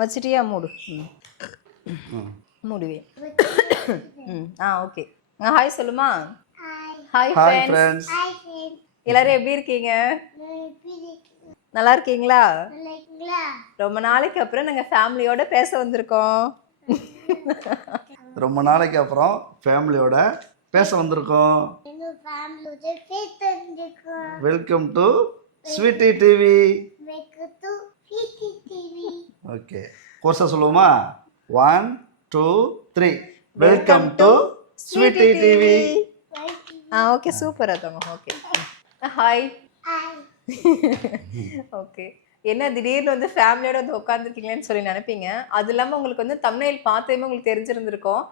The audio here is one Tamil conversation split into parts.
வச்சிட்டியா மூடு மூடுவே ஓகே ஹாய் சொல்லுமா. Hi friends. எல்லாரும் எப்படி இருக்கீங்க? நல்லா இருக்கீங்களா? ரொம்ப நாளைக்கு அப்புறம் நாங்கள் ஃபேமிலியோட பேச வந்திருக்கோம். ரொம்ப நாளைக்கு அப்புறம் ஃபேமிலியோட பேச வந்திருக்கோம். Welcome to sweety TV. Okay, கோர்ஸா சொல்லுவோமா? 1 2 3 welcome to sweety TV. Okay, super. அதங்க ஓகே. ஹாய். ஓகே, என்ன திடீர்னு வந்து ஃபேமிலியோட வந்து உட்காந்துருக்கீங்களேன்னு சொல்லி நினைப்பீங்க. அது இல்லாமல் உங்களுக்கு வந்து தம்ப்நெயில் பார்த்ததுமே உங்களுக்கு தெரிஞ்சிருந்திருக்கும்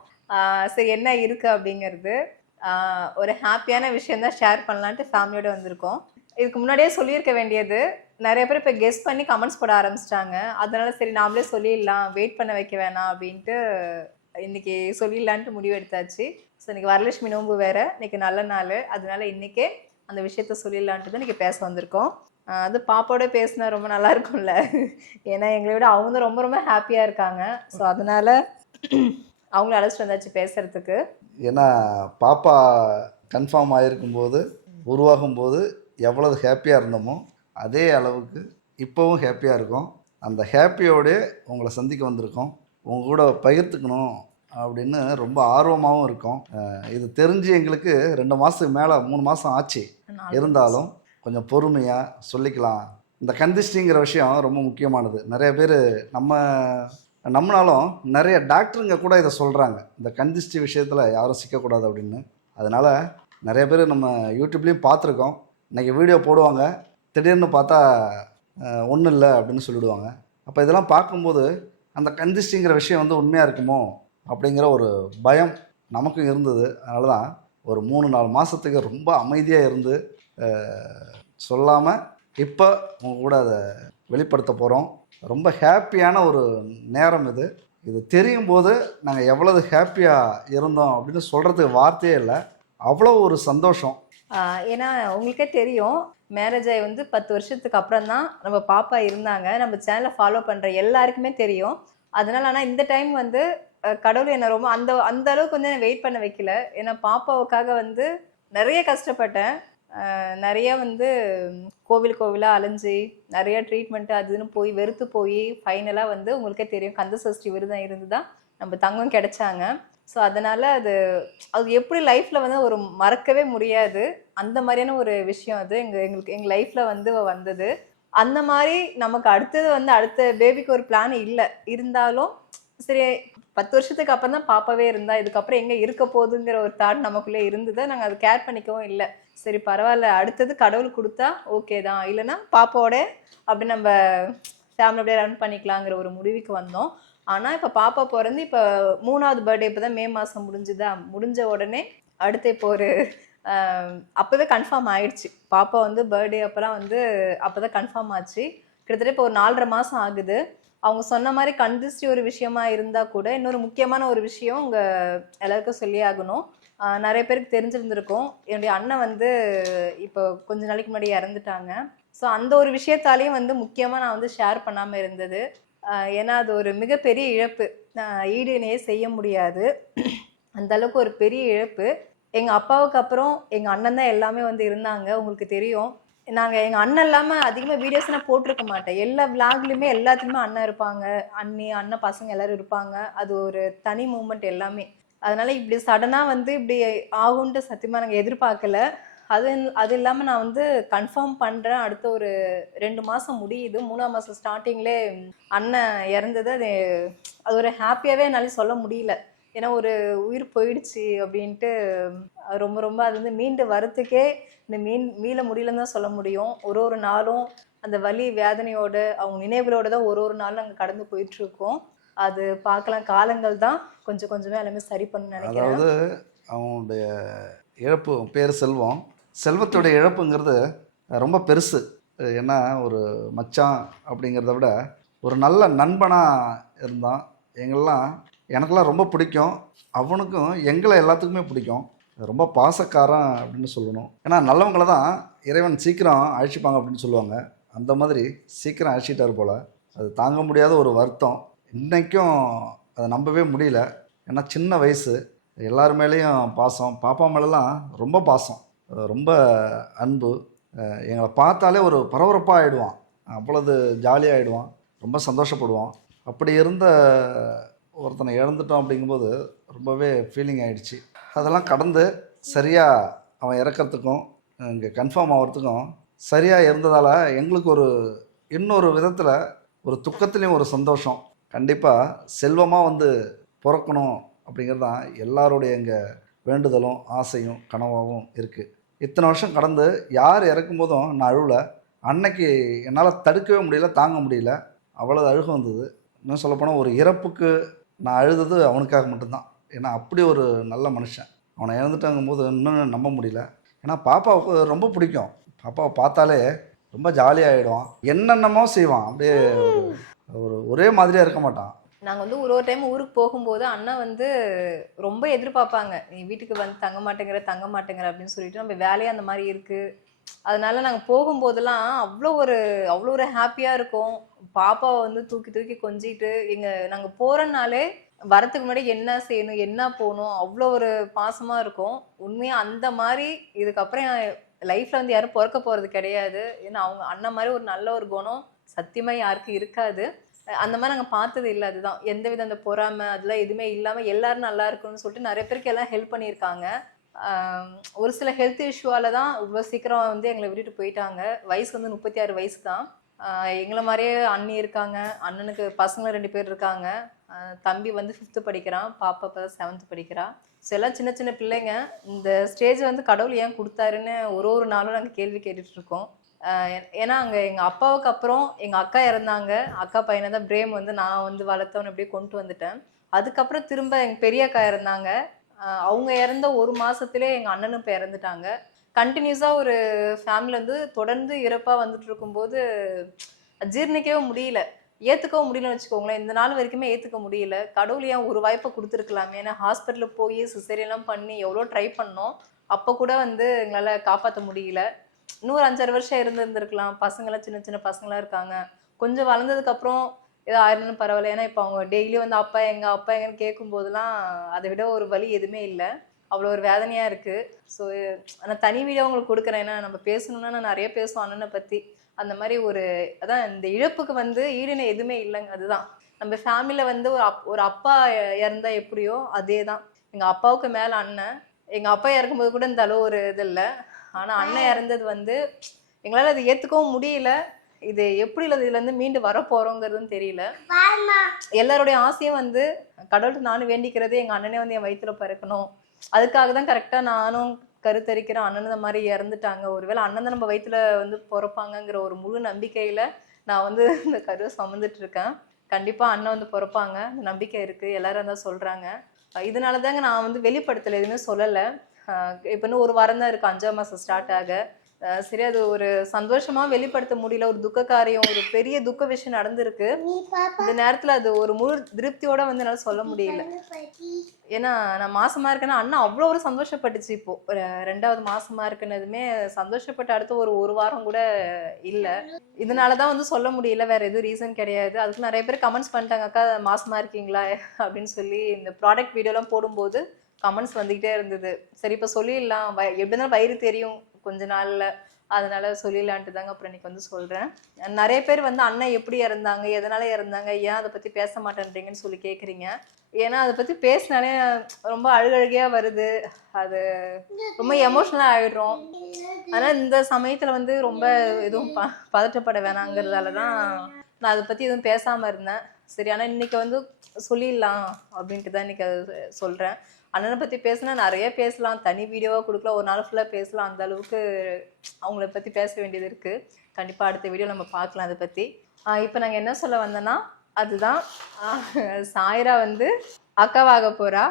சரி என்ன இருக்குது அப்படிங்கிறது. ஒரு ஹாப்பியான விஷயம் தான் ஷேர் பண்ணலான்ட்டு ஃபேமிலியோட வந்திருக்கோம். இதுக்கு முன்னாடியே சொல்லியிருக்க வேண்டியது, நிறைய பேர் இப்போ கெஸ் பண்ணி கமெண்ட்ஸ் போட ஆரம்பிச்சிட்டாங்க. அதனால சரி நாமளே சொல்லிடலாம், வெயிட் பண்ண வைக்க வேணாம் அப்படின்ட்டு இன்னைக்கு சொல்லிடலான்ட்டு முடிவு எடுத்தாச்சு. ஸோ இன்னைக்கு வரலட்சுமி நோன்பு வேற, இன்னைக்கு நல்ல நாள். அதனால இன்னைக்கே அந்த விஷயத்த சொல்லிடலான்ட்டு தான் இன்னைக்கு பேச வந்திருக்கோம். அது பாப்பாவோட பேசினா ரொம்ப நல்லா இருக்கும்ல, ஏன்னா எங்களை விட அவங்க ரொம்ப ரொம்ப ஹாப்பியாக இருக்காங்க. ஸோ அதனால அவங்கள அழைச்சிட்டு வந்தாச்சு பேசுறதுக்கு. ஏன்னா பாப்பா கன்ஃபார்ம் ஆகிருக்கும்போது, உருவாகும்போது எவ்வளவு ஹாப்பியாக இருந்தோமோ அதே அளவுக்கு இப்போவும் ஹாப்பியாக இருக்கும். அந்த ஹாப்பியோடு உங்களை சந்திக்க வந்திருக்கோம். உங்கள் கூட பகிர்ந்துக்கணும் அப்படின்னு ரொம்ப ஆர்வமாகவும் இருக்கும். இது தெரிஞ்சு எங்களுக்கு 2 மாதத்துக்கு மேலே 3 மாதம் ஆச்சு. இருந்தாலும் கொஞ்சம் பொறுமையாக சொல்லிக்கலாம். இந்த கந்திஷ்டிங்கிற விஷயம் ரொம்ப முக்கியமானது. நிறைய பேர் நம்மளாலும் நிறைய டாக்டருங்க கூட இதை சொல்கிறாங்க, இந்த கந்திஷ்டி விஷயத்தில் யாரும் சிக்கக்கூடாது அப்படின்னு. அதனால் நிறைய பேர் நம்ம யூடியூப்லேயும் பார்த்துருக்கோம். இன்றைக்கி வீடியோ போடுவாங்க, திடீர்னு பார்த்தா ஒன்றும் இல்லை அப்படின்னு சொல்லிவிடுவாங்க. அப்போ இதெல்லாம் பார்க்கும்போது அந்த கந்திஷ்டிங்கிற விஷயம் வந்து உண்மையாக இருக்குமோ அப்படிங்கிற ஒரு பயம் நமக்கும் இருந்தது. அதனால தான் ஒரு 3-4 மாதத்துக்கு ரொம்ப அமைதியாக இருந்து சொல்லாமல் இப்போ உங்கள் கூட அதை வெளிப்படுத்த போகிறோம். ரொம்ப ஹாப்பியான ஒரு நேரம் இது. இது தெரியும் போது நாங்கள் எவ்வளவு ஹாப்பியாக இருந்தோம் அப்படின்னு சொல்கிறதுக்கு வார்த்தையே இல்லை. அவ்வளோ ஒரு சந்தோஷம். ஏன்னா உங்களுக்கே தெரியும், மேரேஜ் ஆகி வந்து 10 வருஷத்துக்கு அப்புறம் தான் நம்ம பாப்பா இருந்தாங்க. நம்ம சேனலை ஃபாலோ பண்ணுற எல்லாருக்குமே தெரியும். அதனால ஆனால் இந்த டைம் வந்து கடவுள் என்னை ரொம்ப அந்த அளவுக்கு வந்து வெயிட் பண்ண வைக்கல. ஏன்னா பாப்பாவுக்காக வந்து நிறைய கஷ்டப்பட்டேன். நிறைய வந்து கோவிலாக அலைஞ்சி நிறைய ட்ரீட்மெண்ட்டு அதுன்னு போய் வெறுத்து போய் ஃபைனலாக வந்து உங்களுக்கே தெரியும், கந்த சஷ்டி விரதம் இருந்து தான் நம்ம தங்கம் கிடைச்சாங்க. ஸோ அதனால் அது எப்படி லைஃப்பில் வந்து ஒரு மறக்கவே முடியாது. அந்த மாதிரியான ஒரு விஷயம் அது எங்கள் லைஃப்பில் வந்து வந்தது. அந்த மாதிரி நமக்கு அடுத்தது வந்து அடுத்த பேபிக்கு ஒரு பிளான் இல்லை. இருந்தாலும் சரி 10 வருஷத்துக்கு அப்புறம் தான் பாப்பாவே இருந்தா, இதுக்கப்புறம் எங்கே இருக்க போகுதுங்கிற ஒரு தாட் நமக்குள்ளே இருந்தது. நாங்கள் அதை கேர் பண்ணிக்கவும் இல்லை. சரி பரவாயில்ல, அடுத்தது கடவுள் கொடுத்தா ஓகே தான், இல்லைன்னா பாப்பாவோட அப்படி நம்ம ஃபேமிலி அப்படியே ரன் பண்ணிக்கலாங்கிற ஒரு முடிவுக்கு வந்தோம். ஆனால் இப்போ பாப்பா பிறந்து இப்போ 3வது பர்த்டே இப்போ தான் மே மாதம் முடிஞ்ச உடனே அடுத்து இப்போ ஒரு அப்போவே கன்ஃபார்ம் ஆயிடுச்சு. பாப்பா வந்து பர்த்டே அப்போலாம் வந்து அப்போ தான் கன்ஃபார்ம் ஆச்சு. கிட்டத்தட்ட இப்போ ஒரு 4.5 மாதம் ஆகுது. அவங்க சொன்ன மாதிரி கந்திஷ்டி ஒரு விஷயமா இருந்தால் கூட இன்னொரு முக்கியமான ஒரு விஷயம் உங்கள் எல்லாருக்கும் சொல்லி ஆகணும். நிறைய பேருக்கு தெரிஞ்சிருந்திருக்கும், என்னுடைய அண்ணன் வந்து இப்போ கொஞ்ச நாளைக்கு முன்னாடி இறந்துட்டாங்க. ஸோ அந்த ஒரு விஷயத்தாலையும் வந்து முக்கியமாக நான் வந்து ஷேர் பண்ணாமல் இருந்தது. ஏன்னா அது ஒரு மிகப்பெரிய இழப்பு, ஈடு இணையே செய்ய முடியாது. அந்த அளவுக்கு ஒரு பெரிய இழப்பு. எங்கள் அப்பாவுக்கு அப்புறம் எங்கள் அண்ணன் தான் எல்லாமே வந்து இருந்தாங்க. உங்களுக்கு தெரியும், நாங்கள் எங்கள் அண்ணன் இல்லாமல் அதிகமாக வீடியோஸ் நான் போட்டிருக்க மாட்டேன். எல்லா விளாக்லையுமே எல்லாத்துலேயுமே அண்ணன் இருப்பாங்க, அண்ணன் பசங்க எல்லோரும் இருப்பாங்க. அது ஒரு தனி மூமெண்ட் எல்லாமே. அதனால இப்படி சடனாக வந்து இப்படி ஆகுன்ட்டு சத்தியமாக நாங்கள் எதிர்பார்க்கல. அது இல்லாமல் நான் வந்து கன்ஃபார்ம் பண்ணுறேன், அடுத்த ஒரு 2 மாதம் முடியுது, 3ஆம் மாதம் ஸ்டார்டிங்லே அண்ணன் இறந்தது. அது ஒரு ஹாப்பியாகவே என்னாலும் சொல்ல முடியல. ஏன்னா ஒரு உயிர் போயிடுச்சு அப்படின்ட்டு ரொம்ப ரொம்ப அது வந்து மீண்டு வரத்துக்கே இந்த மீள முடியலன்னு தான் சொல்ல முடியும். ஒரு நாளும் அந்த வலி வேதனையோடு அவங்க நினைவுகளோடு தான் ஒரு நாளும் நாங்கள் கடந்து போயிட்டுருக்கோம். அது பார்க்கலாம், காலங்கள் தான் கொஞ்சம் கொஞ்சமே எல்லாமே சரி பண்ண நினைக்கிறேன். அதாவது அவனுடைய இழப்பு பேர் செல்வம். செல்வத்துடைய இழப்புங்கிறது ரொம்ப பெருசு. ஏன்னா ஒரு மச்சான் அப்படிங்கிறத விட ஒரு நல்ல நண்பனாக இருந்தான். எனக்கெல்லாம் ரொம்ப பிடிக்கும், அவனுக்கும் எங்களை எல்லாத்துக்குமே பிடிக்கும். ரொம்ப பாசக்காரன் அப்படின்னு சொல்லணும். ஏன்னா நல்லவங்களை தான் இறைவன் சீக்கிரம் அழிச்சிப்பாங்க அப்படின்னு சொல்லுவாங்க. அந்த மாதிரி சீக்கிரம் அழிச்சிட்டார் போல். அது தாங்க முடியாத ஒரு வருத்தம். இன்றைக்கும் அதை நம்பவே முடியல. ஏன்னா சின்ன வயசு, எல்லார் மேலேயும் பாசம். பாப்பா மேலெலாம் ரொம்ப பாசம், ரொம்ப அன்பு. எங்களை பார்த்தாலே ஒரு பரபரப்பாக ஆகிடுவான், அவ்வளவு ஜாலியாக ஆகிடுவான், ரொம்ப சந்தோஷப்படுவான். அப்படி இருந்த ஒருத்தனை இழந்துட்டோம் அப்படிங்கும்போது ரொம்பவே ஃபீலிங் ஆகிடுச்சு. அதெல்லாம் கடந்து சரியாக அவன் இறக்கிறதுக்கும் இங்கே கன்ஃபார்ம் ஆகிறதுக்கும் சரியாக இருந்ததால் எங்களுக்கு ஒரு இன்னொரு விதத்தில் ஒரு துக்கத்துலேயும் ஒரு சந்தோஷம். கண்டிப்பாக செல்வமாக வந்து பிறக்கணும் அப்படிங்கிறது தான் எல்லாருடைய எங்கள் வேண்டுதலும் ஆசையும் கனவாகவும் இருக்குது. இத்தனை வருஷம் கடந்து யார் இறக்கும் போதும் நான் அழுவலை. அன்னைக்கு என்னால் தடுக்கவே முடியல, தாங்க முடியல, அவ்வளோ அழுக வந்தது. இன்னும் சொல்லப்போனால் ஒரு இறப்புக்கு நான் அழுதது அவனுக்காக மட்டும்தான். ஏன்னா அப்படி ஒரு நல்ல மனுஷன். அவனை இழந்துட்டாங்கும் போது இன்னும் நம்ப முடியல. ஏன்னா பாப்பாவுக்கு ரொம்ப பிடிக்கும். பாப்பாவை பார்த்தாலே ரொம்ப ஜாலியாகிடுவான், என்னென்னமோ செய்வான். அப்படியே ஒரே மாதிரியாக இருக்க மாட்டான். நாங்கள் வந்து ஒரு டைம் ஊருக்கு போகும்போது அண்ணா வந்து ரொம்ப எதிர்பார்ப்பாங்க, நீ வீட்டுக்கு வந்து தங்க மாட்டேங்கிற அப்படின்னு சொல்லிட்டு. நம்ம வேலையே அந்த மாதிரி இருக்குது. அதனால நாங்கள் போகும்போதெல்லாம் அவ்வளோ ஒரு ஹாப்பியாக இருக்கும். பாப்பாவை வந்து தூக்கி தூக்கி கொஞ்சிட்டு நாங்கள் போகிறனாலே வரத்துக்கு முன்னாடி என்ன செய்யணும் என்ன போகணும் அவ்வளோ ஒரு பாசமாக இருக்கும். உண்மையாக அந்த மாதிரி இதுக்கப்புறம் லைஃப்பில் வந்து யாரும் பிறக்க போகிறது கிடையாது. ஏன்னா அவங்க அண்ணன் மாதிரி ஒரு நல்ல ஒரு குணம் சத்தியமாக யாருக்கும் இருக்காது. அந்த மாதிரி நாங்கள் பார்த்தது இல்லை. அதுதான் எந்த வித அந்த பொறாமை அதெல்லாம் எதுவுமே இல்லாமல் எல்லாரும் நல்லா இருக்குன்னு சொல்லிட்டு நிறைய பேருக்கு எல்லாம் ஹெல்ப் பண்ணியிருக்காங்க. ஒரு சில ஹெல்த் இஷ்யூவால தான் இவ்வளோ சீக்கிரம் வந்து எங்களை விட்டுட்டு போயிட்டாங்க. வயசு வந்து 36 வயசு தான். எங்களை மாதிரியே அண்ணி இருக்காங்க. அண்ணனுக்கு பசங்க 2 பேர் இருக்காங்க. தம்பி வந்து 5th படிக்கிறான், பாப்பா இப்போ தான் 7th படிக்கிறா. ஸோ எல்லாம் சின்ன சின்ன பிள்ளைங்க. இந்த ஸ்டேஜ் வந்து கடவுள் ஏன் கொடுத்தாருன்னு ஒரு நாளும் நாங்கள் கேள்வி கேட்டுட்டு இருக்கோம். ஏன்னா அங்கே எங்கள் அப்பாவுக்கு அப்புறம் எங்கள் அக்கா இறந்தாங்க. அக்கா பையனை தான் பிரேம் வந்து நான் வந்து வளர்த்தவன் அப்படியே கொண்டு வந்துட்டேன். அதுக்கப்புறம் திரும்ப எங்கள் பெரிய அக்கா இறந்தாங்க. அவங்க இறந்த 1 மாதத்துலேயே எங்கள் அண்ணனும் இப்போ இறந்துட்டாங்க. கண்டினியூஸாக ஒரு ஃபேமிலி வந்து தொடர்ந்து இறப்பாக வந்துட்டு இருக்கும்போது ஜீர்ணிக்கவே முடியல, ஏற்றுக்கவும் முடியலன்னு வச்சுக்கோங்களேன். இந்த நாள் வரைக்குமே ஏற்றுக்க முடியல. கடவுள் ஏன் ஒரு வாய்ப்பை கொடுத்துருக்கலாமே. ஏன்னா ஹாஸ்பிட்டலுக்கு போய் சிசேரியெல்லாம் பண்ணி எவ்வளோ ட்ரை பண்ணோம். அப்போ கூட வந்து எங்களால் காப்பாற்ற முடியல. இன்னொரு 5-6 வருஷம் இருந்திருக்கலாம். பசங்களாம் சின்ன சின்ன பசங்களாம் இருக்காங்க. கொஞ்சம் வளர்ந்ததுக்கப்புறம் ஏதோ ஆயிரம்னு பரவாயில்ல. ஏன்னா இப்போ அவங்க டெய்லியும் வந்து அப்பா எங்கன்னு கேட்கும்போதெல்லாம் அதை விட ஒரு வலி எதுவுமே இல்லை. அவ்வளோ ஒரு வேதனையாக இருக்குது. ஸோ நான் தனி வீடியோ உங்களுக்கு கொடுக்குறேன். ஏன்னா நம்ம பேசணுன்னா நான் நிறைய பேசுவோம் அண்ணனை பற்றி. அந்த மாதிரி அதான் இந்த இழப்புக்கு வந்து ஈடுனை எதுவுமே இல்லைங்க. அதுதான் நம்ம ஃபேமிலியில் வந்து ஒரு அப்பா இறந்தா எப்படியோ அதே தான். எங்கள் அப்பாவுக்கு மேலே அண்ணன். எங்கள் அப்பா இறக்கும்போது கூட இந்த அளவு ஒரு இது இல்லை. ஆனால் அண்ணன் இறந்தது வந்து எங்களால் அது ஏற்றுக்கவும் முடியல. இது எப்படி இதுலேருந்து மீண்டு வரப்போகிறோங்கிறதுன்னு தெரியல. எல்லாருடைய ஆசையும் வந்து கடவுள்கிட்ட நானும் வேண்டிக்கிறது எங்கள் அண்ணனே வந்து என் வயிற்றுல பிறக்கணும். அதுக்காக தான் கரெக்டாக நானும் கருத்தரிக்கிறேன். அண்ணன் இந்த மாதிரி இறந்துட்டாங்க, ஒருவேளை அண்ணன் தான் நம்ம வயிற்றுல வந்து பிறப்பாங்கங்கிற ஒரு முழு நம்பிக்கையில் நான் வந்து இந்த கருவை சுமந்துட்டு இருக்கேன். கண்டிப்பாக அண்ணன் வந்து பிறப்பாங்க, இந்த நம்பிக்கை இருக்குது. எல்லாரும் தான் சொல்கிறாங்க. இதனால தாங்க நான் வந்து வெளிப்படுத்தலை, எதுவுமே சொல்லலை. இப்போ இன்னும் 1 வாரம் தான் இருக்குது 5ஆம் மாதம் ஸ்டார்ட் ஆக. சரி, அது ஒரு சந்தோஷமாக வெளிப்படுத்த முடியல. ஒரு துக்க காரியம், ஒரு பெரிய துக்க விஷயம் நடந்திருக்கு. இந்த நேரத்தில் அது ஒரு முழு திருப்தியோட வந்து என்னால் சொல்ல முடியல. ஏன்னா நான் மாசமாக இருக்கேன்னா அண்ணா அவ்வளோ ஒரு சந்தோஷப்பட்டுச்சு. இப்போது ஒரு 2வது மாசமாக இருக்குன்னதுமே சந்தோஷப்பட்டு அடுத்த ஒரு வாரம் கூட இல்லை. இதனால தான் வந்து சொல்ல முடியல, வேறு எதுவும் ரீசன் கிடையாது. அதுக்கு நிறைய பேர் கமெண்ட்ஸ் பண்ணிட்டாங்க, அக்கா மாசமாக இருக்கீங்களா அப்படின்னு சொல்லி. இந்த ப்ராடக்ட் வீடியோலாம் போடும்போது கமெண்ட்ஸ் வந்துக்கிட்டே இருந்தது. சரி இப்போ சொல்லிடலாம், எப்படி இருந்தாலும் வயிறு தெரியும் கொஞ்ச நாளில், அதனால சொல்லிடலான்ட்டு தாங்க அப்புறம் இன்னைக்கு வந்து சொல்கிறேன். நிறைய பேர் வந்து அண்ணன் எப்படி இறந்தாங்க, எதனால இறந்தாங்க, ஏன் அதை பற்றி பேச மாட்டேன்றீங்கன்னு சொல்லி கேட்குறீங்க. ஏன்னா அதை பற்றி பேசினாலே ரொம்ப அழுகழுகையாக வருது. அது ரொம்ப எமோஷ்னலாக ஆகிடுறோம். அதனால் இந்த சமயத்தில் வந்து ரொம்ப எதுவும் பதட்டப்பட வேணாங்கிறதால தான் நான் அதை பற்றி எதுவும் பேசாமல் இருந்தேன். சரி, ஆனால் இன்றைக்கி வந்து சொல்லிடலாம் அப்படின்ட்டு தான் இன்றைக்கி அதை சொல்கிறேன். அண்ணனை பற்றி பேசினா நிறைய பேசலாம், தனி வீடியோவாக கொடுக்கலாம், ஒரு நாள் ஃபுல்லாக பேசலாம். அந்த அளவுக்கு அவங்கள பற்றி பேச வேண்டியது இருக்குது. கண்டிப்பாக அடுத்த வீடியோ நம்ம பார்க்கலாம் அதை பற்றி. இப்போ நாங்கள் என்ன சொல்ல வந்தோன்னா, அதுதான் சாய்ரா வந்து அக்காவாக போகிறா.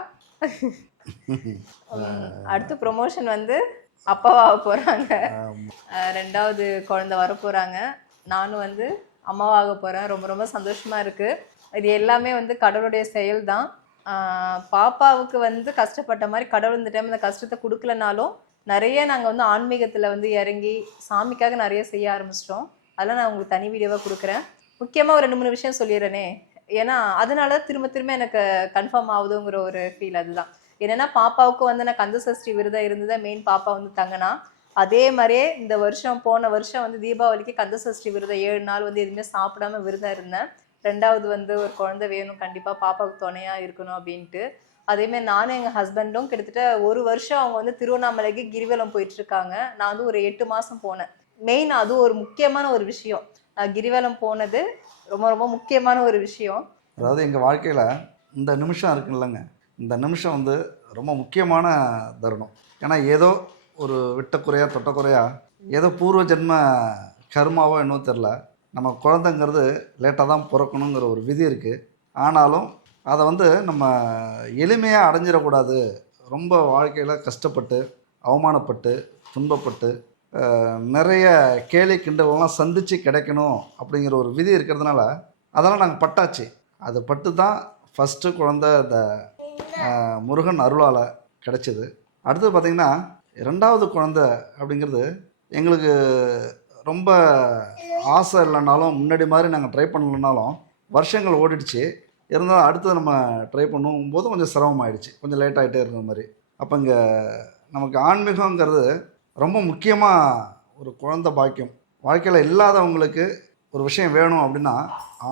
அடுத்து ப்ரொமோஷன் வந்து அப்பாவாக போகிறாங்க. 2வது குழந்தை வர போகிறாங்க. நானும் வந்து அம்மாவாக போகிறேன். ரொம்ப ரொம்ப சந்தோஷமாக இருக்குது. இது எல்லாமே வந்து கடவுளுடைய செயல் தான். பாப்பாவுக்கு வந்து கஷ்டப்பட்ட மாதிரி கடவுள் இந்த டைம் இந்த கஷ்டத்தை கொடுக்கலனாலும் நிறைய நாங்கள் வந்து ஆன்மீகத்தில் வந்து இறங்கி சாமிக்காக நிறைய செய்ய ஆரம்பிச்சிட்டோம். அதெல்லாம் நான் உங்களுக்கு தனி வீடியோவாக கொடுக்குறேன். முக்கியமாக ஒரு 2-3 விஷயம் சொல்லிடுறேனே. ஏன்னா அதனால திரும்ப திரும்ப எனக்கு கன்ஃபார்ம் ஆகுதுங்கிற ஒரு ஃபீல். அதுதான் என்னன்னா பாப்பாவுக்கு வந்து நான் கந்த சஷ்டி விரதம் இருந்ததை மெயின் பாப்பா வந்து தங்கினா, அதே மாதிரியே இந்த வருஷம் போன வருஷம் வந்து தீபாவளிக்கு கந்த சஷ்டி விரதம் 7 நாள் வந்து எதுவுமே சாப்பிடாம விரதம் இருந்தேன். ரெண்டாவது வந்து ஒரு குழந்தை வேணும் கண்டிப்பா பாப்பாவுக்கு துணையா இருக்கணும் அப்படின்ட்டு. அதே மாதிரி நானும் எங்க ஹஸ்பண்டும் கிட்டத்தட்ட ஒரு வருஷம் அவங்க வந்து திருவண்ணாமலைக்கு கிரிவலம் போயிட்டு இருக்காங்க. நான் வந்து ஒரு 8 மாசம் போனேன். மெயின் அது ஒரு முக்கியமான ஒரு விஷயம். கிரிவலம் போனது ரொம்ப ரொம்ப முக்கியமான ஒரு விஷயம். அதாவது எங்கள் வாழ்க்கையில் இந்த நிமிஷம் இருக்குல்லங்க, இந்த நிமிஷம் வந்து ரொம்ப முக்கியமான தருணம். ஏன்னா ஏதோ ஒரு விட்ட குறையா தொட்ட குறையா ஏதோ பூர்வ ஜென்ம கர்மாவோ என்னவோ தெரில, நம்ம குழந்தைங்கிறது லேட்டாக தான் பிறக்கணுங்கிற ஒரு விதி இருக்குது. ஆனாலும் அதை வந்து நம்ம எளிமையாக அடைஞ்சிடக்கூடாது. ரொம்ப வாழ்க்கையில் கஷ்டப்பட்டு அவமானப்பட்டு துன்பப்பட்டு நிறைய கேலி கிண்டலெல்லாம் சந்தித்து கிடைக்கணும் அப்படிங்கிற ஒரு விதி இருக்கிறதுனால அதெல்லாம் நாங்கள் பட்டாச்சு. அது பட்டு தான் ஃபஸ்ட்டு குழந்த இந்த முருகன் அருளால் கிடச்சிது. அடுத்தது பார்த்திங்கன்னா 2வது குழந்த அப்படிங்கிறது எங்களுக்கு ரொம்ப ஆசை இல்லைனாலும், முன்னாடி மாதிரி நாங்கள் ட்ரை பண்ணலைனாலும் வருஷங்கள் ஓடிடுச்சு. இருந்தாலும் அடுத்தது நம்ம ட்ரை பண்ணும்போது கொஞ்சம் சிரமமாயிடுச்சு, கொஞ்சம் லேட் ஆகிட்டே இருக்கிற மாதிரி. அப்போ இங்கே நமக்கு ஆன்மீகங்கிறது ரொம்ப முக்கியமாக ஒரு குழந்த பாக்கியம். வாழ்க்கையில் இல்லாதவங்களுக்கு ஒரு விஷயம் வேணும் அப்படின்னா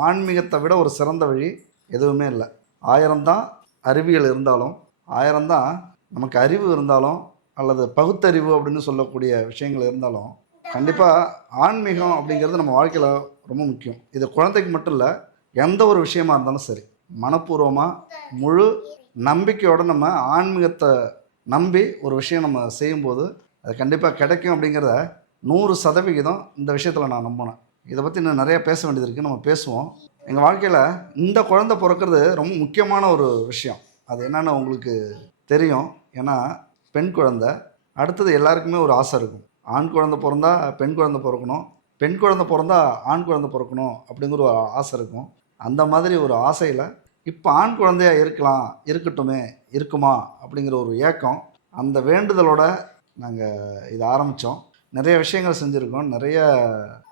ஆன்மீகத்தை விட ஒரு சிறந்த வழி எதுவுமே இல்லை. 1000 தான் அறிவியல் இருந்தாலும், 1000 தான் நமக்கு அறிவு இருந்தாலும், அல்லது பகுத்தறிவு அப்படின்னு சொல்லக்கூடிய விஷயங்கள் இருந்தாலும், கண்டிப்பாக ஆன்மீகம் அப்படிங்கிறது நம்ம வாழ்க்கையில் ரொம்ப முக்கியம். இது குழந்தைக்கு மட்டும் இல்லை, எந்த ஒரு விஷயமா இருந்தாலும் சரி, மனப்பூர்வமாக முழு நம்பிக்கையோடு நம்ம ஆன்மீகத்தை நம்பி ஒரு விஷயம் நம்ம செய்யும்போது அது கண்டிப்பாக கிடைக்கும் அப்படிங்கிறத 100% இந்த விஷயத்தில் நான் நம்பினேன். இதை பற்றி இன்னும் நிறைய பேச வேண்டியது இருக்குது, நம்ம பேசுவோம். எங்கள் வாழ்க்கையில் இந்த குழந்தை பிறக்கிறது ரொம்ப முக்கியமான ஒரு விஷயம். அது என்னென்னு உங்களுக்கு தெரியும். ஏன்னா பெண் குழந்தை, அடுத்தது எல்லாருக்குமே ஒரு ஆசை இருக்கும். ஆண் குழந்தை பிறந்தா பெண் குழந்தை பிறக்கணும், பெண் குழந்தை பிறந்தா ஆண் குழந்தை பிறக்கணும் அப்படிங்கிற ஒரு ஆசை இருக்கும். அந்த மாதிரி ஒரு ஆசையில் இப்போ ஆண் குழந்தையாக இருக்கட்டுமே, இருக்குமா அப்படிங்கிற ஒரு ஏக்கம், அந்த வேண்டுதலோட நாங்கள் இதை ஆரம்பித்தோம். நிறைய விஷயங்கள் செஞ்சுருக்கோம். நிறைய,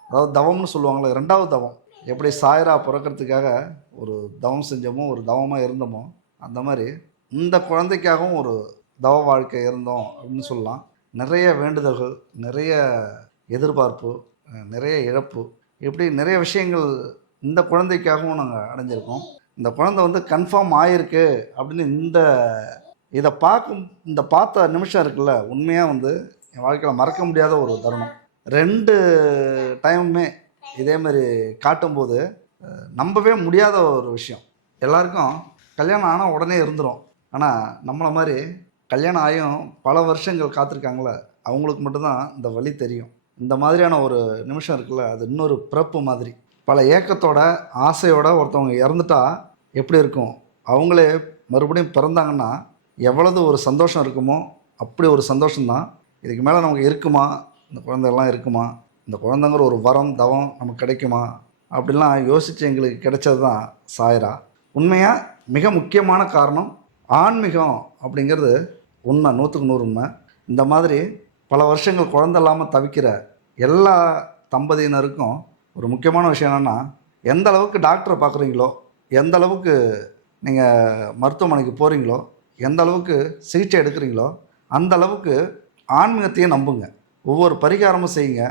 அதாவது தவம்னு சொல்லுவாங்களே, 2வது தவம். எப்படி சாயரா பிறக்கிறதுக்காக ஒரு தவம் செஞ்சோமோ, ஒரு தவமாக இருந்தோமோ, அந்த மாதிரி இந்த குழந்தைக்காகவும் ஒரு தவ வாழ்க்கை இருந்தோம் அப்படின்னு சொல்லலாம். நிறைய வேண்டுதல்கள், நிறைய எதிர்பார்ப்பு, நிறைய இழப்பு, இப்படி நிறைய விஷயங்கள் இந்த குழந்தைக்காகவும் நாங்கள் அடைஞ்சிருக்கோம். இந்த குழந்தை வந்து கன்ஃபார்ம் ஆகிருக்கு அப்படின்னு இதை பார்த்த நிமிஷம் இருக்குல்ல, உண்மையாக வந்து என் வாழ்க்கையில் மறக்க முடியாத ஒரு தருணம். 2 டைமுமே இதேமாரி காட்டும்போது நம்பவே முடியாத ஒரு விஷயம். எல்லாருக்கும் கல்யாணம் ஆனால் உடனே இருந்துடும். ஆனால் நம்மளை மாதிரி கல்யாணம் ஆகியும் பல வருஷங்கள் காத்திருக்காங்களே, அவங்களுக்கு மட்டும்தான் இந்த வழி தெரியும். இந்த மாதிரியான ஒரு நிமிஷம் இருக்குல்ல, அது இன்னொரு பிறப்பு மாதிரி. பல ஏக்கத்தோட ஆசையோட ஒருத்தவங்க இறந்துட்டா எப்படி இருக்கும், அவங்களே மறுபடியும் பிறந்தாங்கன்னா எவ்வளவு ஒரு சந்தோஷம் இருக்குமோ அப்படி ஒரு சந்தோஷம்தான். இதுக்கு மேலே நமக்கு இருக்குமா, இந்த குழந்தையெல்லாம் இருக்குமா, இந்த குழந்தைங்கிற ஒரு வரம் தவம் நமக்கு கிடைக்குமா அப்படிலாம் யோசித்து எங்களுக்கு கிடைச்சது தான் சாயரா. உண்மையாக மிக முக்கியமான காரணம் ஆன்மீகம் அப்படிங்கிறது உண்மை, 100க்கு 100 உண்மை. இந்த மாதிரி பல வருஷங்கள் குழந்தை இல்லாமல் தவிக்கிற எல்லா தம்பதியினருக்கும் ஒரு முக்கியமான விஷயம் என்னென்னா, எந்த அளவுக்கு டாக்டரை பார்க்குறீங்களோ, எந்த அளவுக்கு நீங்கள் மருத்துவமனைக்கு போகிறீங்களோ, எந்த அளவுக்கு சிகிச்சை எடுக்கிறீங்களோ, அந்த அளவுக்கு ஆன்மீகத்தையும் நம்புங்க. ஒவ்வொரு பரிகாரமும் செய்யுங்க.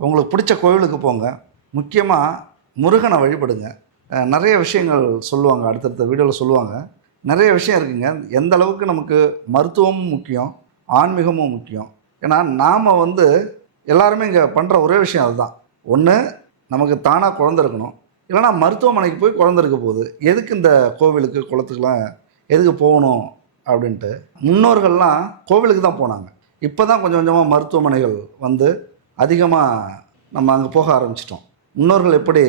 உங்களுக்கு பிடிச்ச கோவிலுக்கு போங்க. முக்கியமாக முருகனை வழிபடுங்க. நிறைய விஷயங்கள் சொல்லுவாங்க, அடுத்தடுத்த வீடியோவில் சொல்லுவாங்க. நிறைய விஷயம் இருக்குங்க. எந்த அளவுக்கு நமக்கு மருத்துவமும் முக்கியம், ஆன்மீகமும் முக்கியம். ஏன்னா நாம் வந்து எல்லாருமே இங்கே பண்ணுற ஒரே விஷயம் அதுதான். ஒன்று, நமக்கு தானாக குழந்தை இருக்கணும், இல்லைனா மருத்துவமனைக்கு போய் குழந்தை இருக்க போகுது. எதுக்கு இந்த கோவிலுக்கு குளத்துக்கெலாம் எதுக்கு போகணும் அப்படின்ட்டு. முன்னோர்கள்லாம் கோவிலுக்கு தான் போனாங்க. இப்போ தான் கொஞ்சம் கொஞ்சமாக மருத்துவமனைகள் வந்து அதிகமாக நம்ம அங்கே போக ஆரம்பிச்சிட்டோம். முன்னோர்கள் எப்படி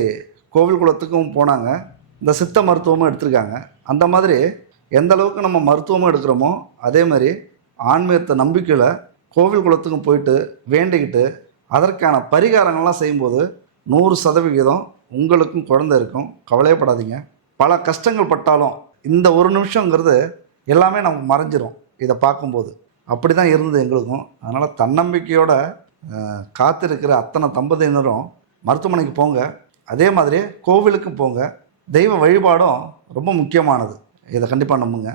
கோவில் குளத்துக்கும் போனாங்க, இந்த சித்த மருத்துவமும் எடுத்திருக்காங்க. அந்த மாதிரி எந்த அளவுக்கு நம்ம மருத்துவமும் எடுக்கிறோமோ, அதே மாதிரி ஆன்மீகத்தை நம்பிக்கையில் கோவில் குளத்துக்கும் போயிட்டு வேண்டிக்கிட்டு அதற்கான பரிகாரங்கள்லாம் செய்யும்போது 100% உங்களுக்கும் குழந்தை இருக்கும். கவலையப்படாதீங்க. பல கஷ்டங்கள் பட்டாலும் இந்த ஒரு நிமிஷங்கிறது எல்லாமே நமக்கு மறைஞ்சிரும் இதை பார்க்கும்போது. அப்படி தான் இருந்தது எங்களுக்கும். அதனால் தன்னம்பிக்கையோட காத்திருக்கிற அத்தனை தம்பதியினரும் மருத்துவமனைக்கு போங்க. அதே மாதிரியே கோவிலுக்கும் போங்க. தெய்வ வழிபாடும் ரொம்ப முக்கியமானது. இதை கண்டிப்பாக நம்புங்க.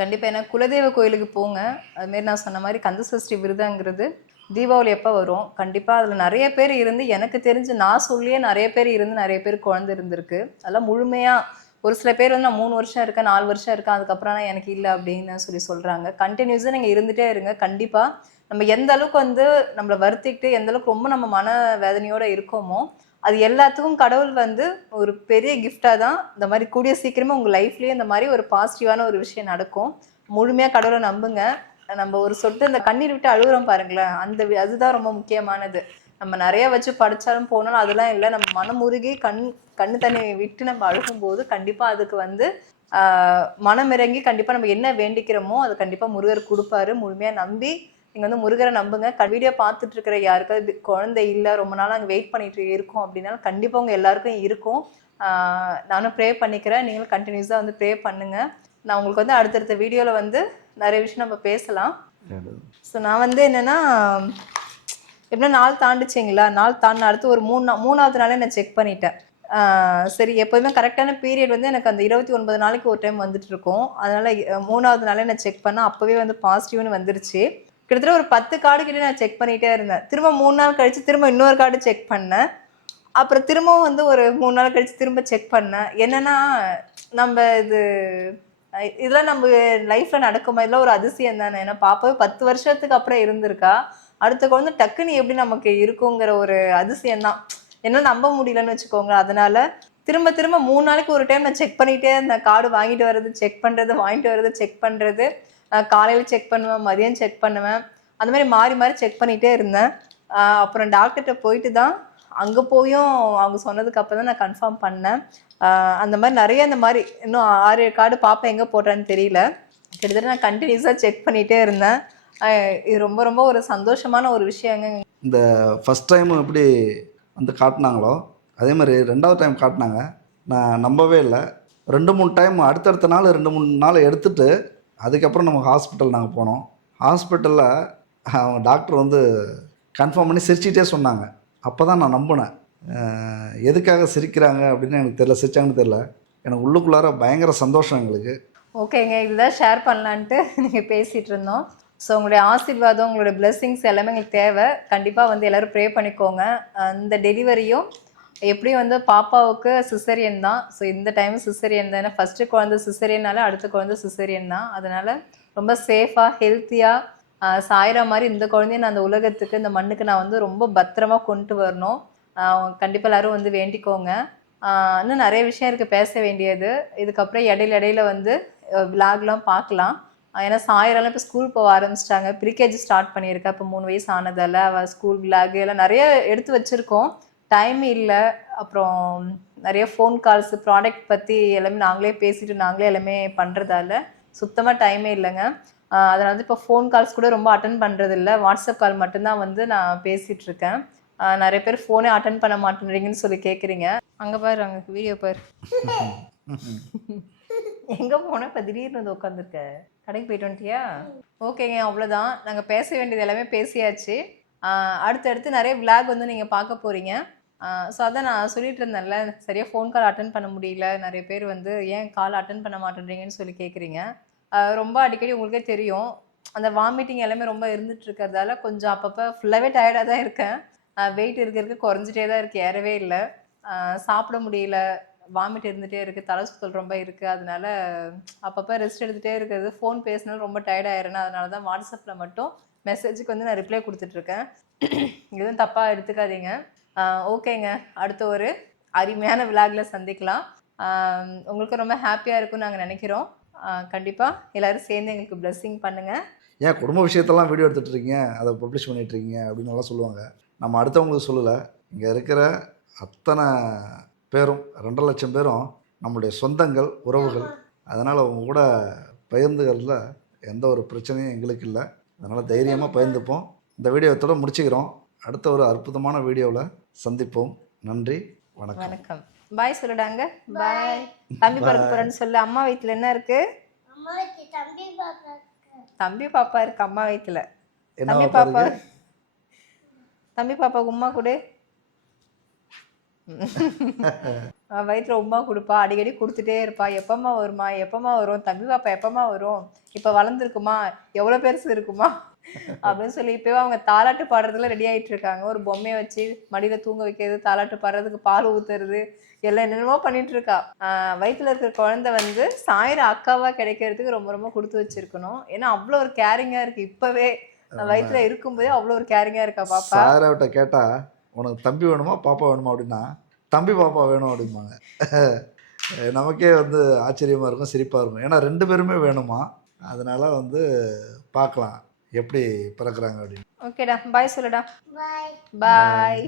கண்டிப்பாக. ஏன்னா குலதெய்வ கோயிலுக்கு போங்க. அதுமாரி நான் சொன்ன மாதிரி கந்த சஷ்டி விரதங்கிறது தீபாவளி எப்போ வரும், கண்டிப்பாக அதில் நிறைய பேர் இருந்து, எனக்கு தெரிஞ்சு நான் சொல்லியே நிறைய பேர் இருந்து நிறைய பேர் குழந்தை இருந்திருக்கு. அதெல்லாம் முழுமையாக ஒரு சில பேர் வந்து நான் 3 வருஷம் இருக்கேன், 4 வருஷம் இருக்கேன், அதுக்கப்புறம் நான் எனக்கு இல்லை அப்படின்னு சொல்லி சொல்கிறாங்க. கண்டினியூஸாக நீங்கள் இருந்துகிட்டே இருங்க. கண்டிப்பாக நம்ம எந்த அளவுக்கு வந்து நம்மளை வருத்திக்கிட்டு எந்த அளவுக்கு ரொம்ப நம்ம மன வேதனையோடு இருக்கோமோ, அது எல்லாத்துக்கும் கடவுள் வந்து ஒரு பெரிய கிஃப்டாக தான் இந்த மாதிரி கூடிய சீக்கிரமே உங்கள் லைஃப்லேயே இந்த மாதிரி ஒரு பாசிட்டிவான ஒரு விஷயம் நடக்கும். முழுமையாக கடவுளை நம்புங்க. நம்ம ஒரு சொட்டு அந்த கண்ணீர் விட்டு அழுகுறோம் பாருங்களேன், அதுதான் ரொம்ப முக்கியமானது. நம்ம நிறைய வச்சு படித்தாலும் போனாலும் அதெல்லாம் இல்லை. நம்ம மனமுருகி கண்ணு தண்ணி விட்டு நம்ம அழுகும்போது கண்டிப்பாக அதுக்கு வந்து மனம் இறங்கி கண்டிப்பாக நம்ம என்ன வேண்டிக்கிறோமோ அது கண்டிப்பாக முருகர் கொடுப்பாரு. முழுமையாக நம்பி நீங்கள் வந்து முருகரை நம்புங்க. வீடியோ பார்த்துட்டு இருக்கிற யாருக்காவது குழந்தை இல்லை, ரொம்ப நாள் அங்கே வெயிட் பண்ணிட்டு இருக்கோம் அப்படின்னாலும் கண்டிப்பாக உங்கள் எல்லாருக்கும் இருக்கும். நானும் ப்ரே பண்ணிக்கிறேன். நீங்களும் கண்டினியூஸாக வந்து ப்ரே பண்ணுங்க. நான் உங்களுக்கு வந்து அடுத்தடுத்த வீடியோவில் வந்து நிறைய விஷயம் நம்ம பேசலாம். ஸோ நான் வந்து என்னென்னா, எப்படின்னா நாள் தாண்டிச்சிங்களா, நாள் தாண்டின அடுத்து ஒரு மூணாவது நாளே நான் செக் பண்ணிட்டேன். சரி, எப்போதுமே கரெக்டான பீரியட் வந்து எனக்கு அந்த 29 நாளைக்கு ஒரு டைம் வந்துட்டு இருக்கும். அதனால் 3வது நாளே நான் செக் பண்ணேன். அப்போவே வந்து பாசிட்டிவ்னு வந்துருச்சு. கிட்டத்தட்ட ஒரு 10 கார்டு கிட்டே நான் செக் பண்ணிகிட்டே இருந்தேன். திரும்ப 3 நாள் கழித்து திரும்ப இன்னொரு கார்டு செக் பண்ணேன். அப்புறம் திரும்பவும் வந்து ஒரு 3 நாள் கழித்து திரும்ப செக் பண்ணேன். என்னென்னா நம்ம இதெல்லாம் நம்ம லைஃப்பில் நடக்குமா, இதெல்லாம் ஒரு அதிசயம் தானே. ஏன்னா பாப்பாவே 10 வருஷத்துக்கு அப்புறம் இருந்திருக்கா. அடுத்த குழந்தை டக்குன்னு எப்படி நமக்கு இருக்குங்கிற ஒரு அதிசயம்தான். என்ன நம்ப முடியலன்னு வச்சுக்கோங்க. அதனால திரும்ப திரும்ப 3 நாளைக்கு ஒரு டைம் நான் செக் பண்ணிகிட்டே இருந்தேன். கார்டு வாங்கிட்டு வர்றது, செக் பண்ணுறது, வாங்கிட்டு வர்றது, செக் பண்ணுறது. காலையில் செக் பண்ணுவேன், மதியம் செக் பண்ணுவேன். அந்த மாதிரி மாறி மாறி செக் பண்ணிகிட்டே இருந்தேன். அப்புறம் டாக்டர்கிட்ட போயிட்டு தான், அங்கே போயும் அவங்க சொன்னதுக்கு அப்புறம் தான் நான் கன்ஃபார்ம் பண்ணேன். அந்த மாதிரி நிறைய இந்த மாதிரி இன்னும் 6 கார்டு பாப்பா எங்கே போடுறான்னு தெரியல. கிட்டத்தட்ட நான் கண்டினியூஸாக செக் பண்ணிகிட்டே இருந்தேன். இது ரொம்ப ரொம்ப ஒரு சந்தோஷமான ஒரு விஷயங்க. இந்த ஃபஸ்ட் டைம் எப்படி வந்து காட்டினாங்களோ அதே மாதிரி 2வது டைம் காட்டினாங்க. நான் நம்பவே இல்லை. 2-3 டைம் அடுத்தடுத்த நாள் 2-3 நாள் எடுத்துகிட்டு அதுக்கப்புறம் நம்ம ஹாஸ்பிட்டல் நாங்கள் போனோம். ஹாஸ்பிட்டலில் அவங்க டாக்டர் வந்து கன்ஃபார்ம் பண்ணி சிரிச்சிட்டே சொன்னாங்க. அப்போ தான் நான் நம்பினேன். எதுக்காக சிரிக்கிறாங்க அப்படின்னு எனக்கு தெரியல, சிரிச்சாங்கன்னு தெரியல. எனக்கு உள்ளுக்குள்ளார பயங்கர சந்தோஷம் எங்களுக்கு. ஓகேங்க, இதுதான் ஷேர் பண்ணலான்ட்டு நீங்கள் பேசிகிட்டு இருந்தோம். ஸோ உங்களுடைய ஆசீர்வாதம், உங்களுடைய பிளெஸ்ஸிங்ஸ் எல்லாமே எங்களுக்கு தேவை. கண்டிப்பாக வந்து எல்லோரும் ப்ரே பண்ணிக்கோங்க. இந்த டெலிவரியும் எப்படியும் வந்து பாப்பாவுக்கு சிசரியன் தான். ஸோ இந்த டைம் சிசரியன் தான். ஏன்னா ஃபஸ்ட்டு குழந்தை சிசரியனால அடுத்த குழந்தை சிசரியன் தான். அதனால் ரொம்ப சேஃபாக ஹெல்த்தியாக சாயிற மாதிரி இந்த குழந்தைய நான் அந்த உலகத்துக்கு, இந்த மண்ணுக்கு நான் வந்து ரொம்ப பத்திரமா கொண்டு வரணும். கண்டிப்பாக எல்லோரும் வந்து வேண்டிக்கோங்க. இன்னும் நிறைய விஷயம் இருக்குது பேச வேண்டியது. இதுக்கப்புறம் இடையில வந்து விலாக்லாம் பார்க்கலாம். ஏன்னா சாயிரெல்லாம் இப்போ ஸ்கூல் போக ஆரம்பிச்சிட்டாங்க. ப்ரீகேஜி ஸ்டார்ட் பண்ணியிருக்கா. இப்போ 3 வயசு ஆனதால் அவள் ஸ்கூல் விலாக் எல்லாம் நிறைய எடுத்து வச்சுருக்கோம். டைம் இல்லை. அப்புறம் நிறைய ஃபோன் கால்ஸ், ப்ராடக்ட் பற்றி எல்லாமே நாங்களே பேசிட்டு நாங்களே எல்லாமே பண்ணுறதால சுத்தமாக டைமே இல்லைங்க. அதனால் வந்து இப்போ ஃபோன் கால்ஸ் கூட ரொம்ப அட்டன் பண்ணுறது இல்லை. வாட்ஸ்அப் கால் மட்டும்தான் வந்து நான் பேசிகிட்ருக்கேன். நிறைய பேர் ஃபோனே அட்டன் பண்ண மாட்டேன்றீங்கன்னு சொல்லி கேட்குறீங்க. அங்கே பாரு, அங்கே வீடியோ பாரு. எங்கே போனால் இப்போ திடீர்னு வந்து உட்காந்துருக்க? கடைக்கு போயிட்டு வந்துட்டியா? ஓகேங்க, அவ்வளோதான். நாங்கள் பேச வேண்டியது எல்லாமே பேசியாச்சு. அடுத்தடுத்து நிறைய விளாக் வந்து நீங்கள் பார்க்க போகிறீங்க. ஸோ அதான் நான் சொல்லிட்டு இருந்தேன்ல, சரியாக ஃபோன் கால் அட்டன் பண்ண முடியல. நிறைய பேர் வந்து ஏன் கால் அட்டன் பண்ண மாட்டேன்றீங்கன்னு சொல்லி கேட்குறீங்க. ரொம்ப அடிக்கடி உங்களுக்கே தெரியும், அந்த வாமிட்டிங் எல்லாமே ரொம்ப இருந்துட்டு இருக்கிறதால கொஞ்சம் அப்பப்போ ஃபுல்லாகவே டயர்டாக தான் இருக்கேன். வெயிட் இருக்க குறைஞ்சிட்டே தான் இருக்குது, ஏறவே இல்லை. சாப்பிட முடியல, வாமிட் இருந்துகிட்டே இருக்குது, தலை சுத்தல் ரொம்ப இருக்குது. அதனால அப்பப்போ ரெஸ்ட் எடுத்துகிட்டே இருக்கிறது. ஃபோன் பேசினாலும் ரொம்ப டயர்டாயிடுறேன். அதனால தான் வாட்ஸ்அப்பில் மட்டும் மெசேஜுக்கு வந்து நான் ரிப்ளை கொடுத்துட்ருக்கேன். எதுவும் தப்பாக எடுத்துக்காதீங்க. ஓகேங்க, அடுத்த ஒரு அருமையான விலாகில் சந்திக்கலாம். உங்களுக்கு ரொம்ப ஹாப்பியாக இருக்கும்னு நாங்கள் நினைக்கிறோம். கண்டிப்பாக எல்லோரும் சேர்ந்து எங்களுக்கு பிளெஸ்ஸிங் பண்ணுங்கள். ஏன் குடும்ப விஷயத்தெல்லாம் வீடியோ எடுத்துகிட்ருக்கீங்க, அதை பப்ளிஷ் பண்ணிகிட்ருக்கீங்க அப்படின்னு நல்லா சொல்லுவாங்க. நம்ம அடுத்தவங்களுக்கு சொல்லலை. இங்கே இருக்கிற அத்தனை பேரும் 2.5 லட்சம் பேரும் நம்முடைய சொந்தங்கள், உறவுகள். அதனால் அவங்க கூட பகிர்ந்துக்கிறதுல எந்த ஒரு பிரச்சனையும் எங்களுக்கு இல்லை. அதனால் தைரியமாக பகிர்ந்துப்போம். இந்த வீடியோத்தோடு முடிச்சுக்கிறோம். அடுத்த ஒரு அற்புதமான வீடியோவில் சந்திப்போம். நன்றி, வணக்கம். வணக்கம். பாய் சொல்லிடாங்க. பாய். தம்பி பார்க்க போகிறேன்னு சொல்லு. அம்மா வயிற்றுல என்ன இருக்கு? தம்பி பாப்பா இருக்கு அம்மா வயிற்றுல. தம்பி பாப்பாவுக்கு உம்மா கொடு. வயிற்றுல உமா கொடுப்பா, அடிக்கடி கொடுத்துட்டே இருப்பா. எப்பமா வருமா, எப்பமா வரும், தங்கு பாப்பா எப்பமா வரும், இப்போ வளர்ந்துருக்குமா, எவ்வளோ பெருசு இருக்குமா அப்படின்னு சொல்லி இப்போவே அவங்க தாலாட்டு பாடுறதுல ரெடி ஆகிட்டு இருக்காங்க. ஒரு பொம்மையை வச்சு மடியில் தூங்க வைக்கிறது, தாலாட்டு பாடுறதுக்கு பால் ஊற்றுறது, எல்லாம் என்னென்னமோ பண்ணிட்டு இருக்கா. வயிற்றுல இருக்கிற குழந்தை வந்து சாயிர அக்காவா கிடைக்கிறதுக்கு ரொம்ப ரொம்ப கொடுத்து வச்சிருக்கணும். ஏன்னா அவ்வளோ ஒரு கேரிங்காக இருக்கு. இப்போவே வயிற்றுல இருக்கும்போதே அவ்வளோ ஒரு கேரிங்காக இருக்கா பாப்பா. சாராவிட்ட கேட்டால் உனக்கு தம்பி வேணுமா பாப்பா வேணுமா அப்படின்னா தம்பி பாப்பா வேணும் அப்படிம்பாங்க. நமக்கே வந்து ஆச்சரியமாக இருக்கும், சிரிப்பாக இருக்கும். ஏன்னா 2 பேருமே வேணுமா. அதனால வந்து பார்க்கலாம் எப்படி பிறக்கிறாங்க அப்படின்னு. ஓகேடா, பாய் சொல்லுடா. பாய். பாய்.